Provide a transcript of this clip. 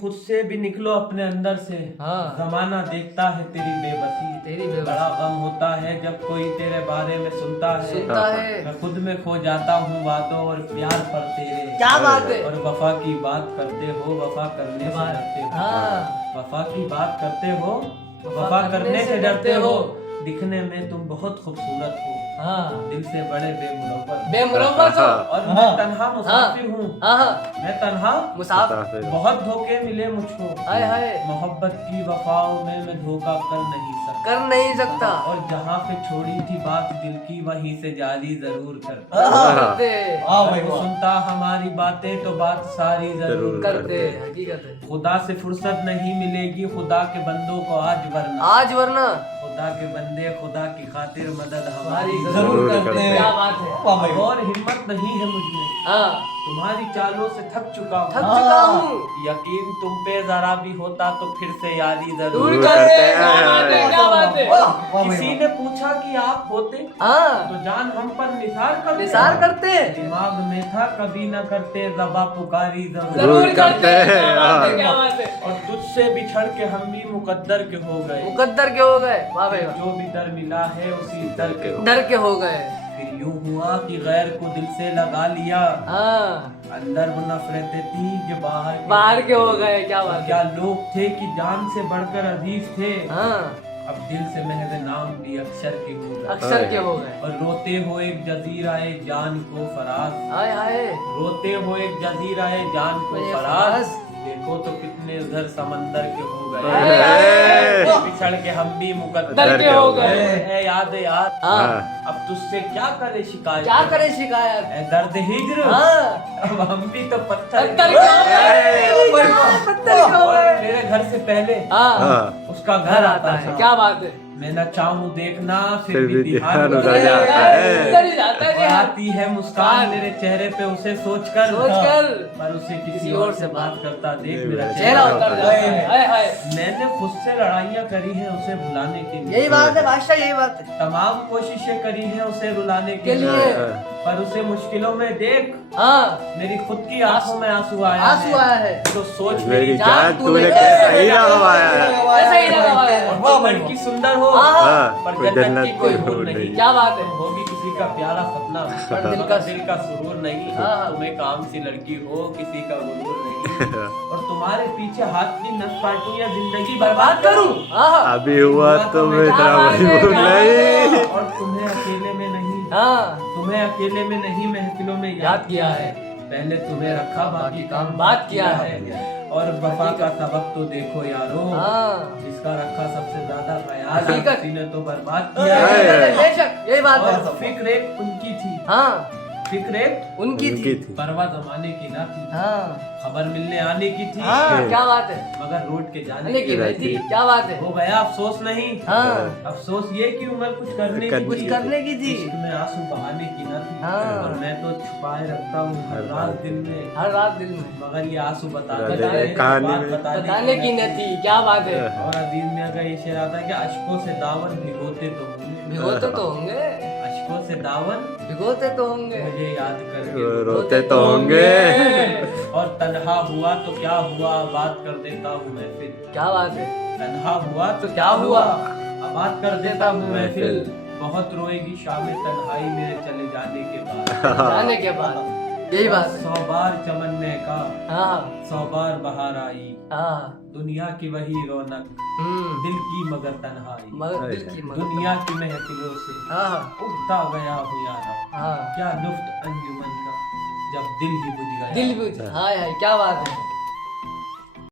खुद से भी निकलो अपने अंदर से। हाँ। जमाना देखता है तेरी बेबसी। बड़ा गम होता है जब कोई तेरे बारे में सुनता है। मैं खुद में खो जाता हूँ बातों और प्यार पर तेरे। क्या बात है। और वफा की बात करते हो, वफा करने से डरते हो। हाँ। वफा की बात करते हो, वफा करने से डरते हो। दिखने में तुम बहुत खूबसूरत हो। हाँ। दिल से बड़े बेमुरव्वत हो। और मैं तन्हा मुसाफिर हूँ। मैं तन्हा मुसाफिर। बहुत धोखे मिले मुझको। हाय हाय। मोहब्बत की वफाओं में मैं धोखा कर नहीं सकता। और जहाँ पे छोड़ी थी बात दिल की वहीं से जारी जरूर करता। वो सुनता हमारी बातें तो बात सारी जरूर करते। हकीकत है। खुदा से फुर्सत नहीं मिलेगी खुदा के बंदों को आज वरना खुदा के बंदे खुदा की खातिर मदद हमारी जरूर करते हैं। क्या बात है। और हिम्मत नहीं है मुझमें। तुम्हारी चालों से थक चुका हूँ। यकीन तुम पे जरा भी होता तो फिर से यारी दूर जरूर करते। क्या बात है। किसी ने पूछा कि आप होते तो जान हम पर निसार करते। दिमाग में था कभी न करते जबा पुकारी जरूर करते। क्या बात है। और तुझसे बिछड़ के हम भी मुकद्दर के हो गए। वाह भाई। जो भी दर मिला है उसी डर के हो गए। फिर यूं हुआ कि गैर को दिल से लगा लिया। अंदर वो नफरतें थी कि बाहर के हो गए। क्या बात। क्या लोग थे कि जान से बढ़कर अजीज थे। अब दिल से महज नाम भी अक्षर के हो गए। और रोते हो एक जजीरा जान को फराज। हाय हाय। रोते हो एक जजीरा जान को फराज। देखो तो कितने उधर समंदर के हो गए। पिछड़ के हम भी मुकद्दर के हो गए। याद अब तुझसे क्या करे शिकायत। ए दर्द हिज्र। अब हम भी तो पत्थर और मेरे घर से पहले उसका घर आता है। क्या बात है। मैं न चाहूँ देखना फिर भी ध्यान उधर ही जाता है। आती है मुस्कान मेरे चेहरे पे उसे सोचकर पर उसे किसी और से बात करता देख मेरा चेहरा उतर जाता है। मैंने खुद से लड़ाइयाँ करी है उसे भुलाने के लिए। यही बात है बादशाह। यही बात है। तमाम कोशिशें करी है उसे रुलाने के लिए। पर उसे मुश्किलों में देख मेरी खुद की आंखों में आंसू आया है। तो सोच मेरी जान तूने कैसा हीरा और लड़की सुंदर हो पर जन्नत की कोई हूर नहीं। क्या बात है। होगी किसी का प्यारा सपना पर दिल का सुरूर नहीं। तुम्हें काम सी लड़की हो किसी का गुरूर नहीं। और तुम्हारे पीछे हाथ की नस काटूं या जिंदगी बर्बाद करूं अभी हुआ तुम्हें नहीं। और तुम्हें अकेले में नहीं महफिलों में याद किया है। पहले तुम्हें रखा बाकी काम बात किया है। और वफा का सबक तो देखो यारो जिसका रखा सबसे ज्यादा ख्याल किसी ने तो बर्बाद किया है। बेशक यही बात है। फिक्र एक उनकी थी। फिक्र एक उनकी थी। परवाह जमाने की ना थी। खबर मिलने आने की थी। क्या बात है। मगर रोड के जाने की थी। क्या बात है। हो गया अफसोस नहीं। अफसोस ये कि उम्र कुछ करने की थी। में आंसू बहाने की ना थी। और मैं तो छुपाए रखता हूँ हर रात दिल में। मगर ये आंसू बताने की न थी। क्या बात है। और अजीज मियां का ये शेर आता है कि अश्कों से दावन भिगोते तो होंगे। अश्कों से दावन भिगोते तो होंगे। मुझे याद करके रोते तो होंगे। और तन्हा हुआ तो क्या हुआ बात कर देता हूँ मैं फिर। क्या बात है। तन्हा हुआ तो क्या हुआ बात कर देता हूँ मैं फिर। बहुत रोएगी शामें तन्हाई मेरे चले जाने के बाद। यही बात। 100 बार चमन में का 100 बार बहार आई। दुनिया की वही रौनक दिल की मगर तन्हाई। दुनिया की महफिलों से उठता गया हूँ यारा। क्या लुफ्त अंजुमन का जब दिल ही बुझ गया। हाय हाय। क्या बात है।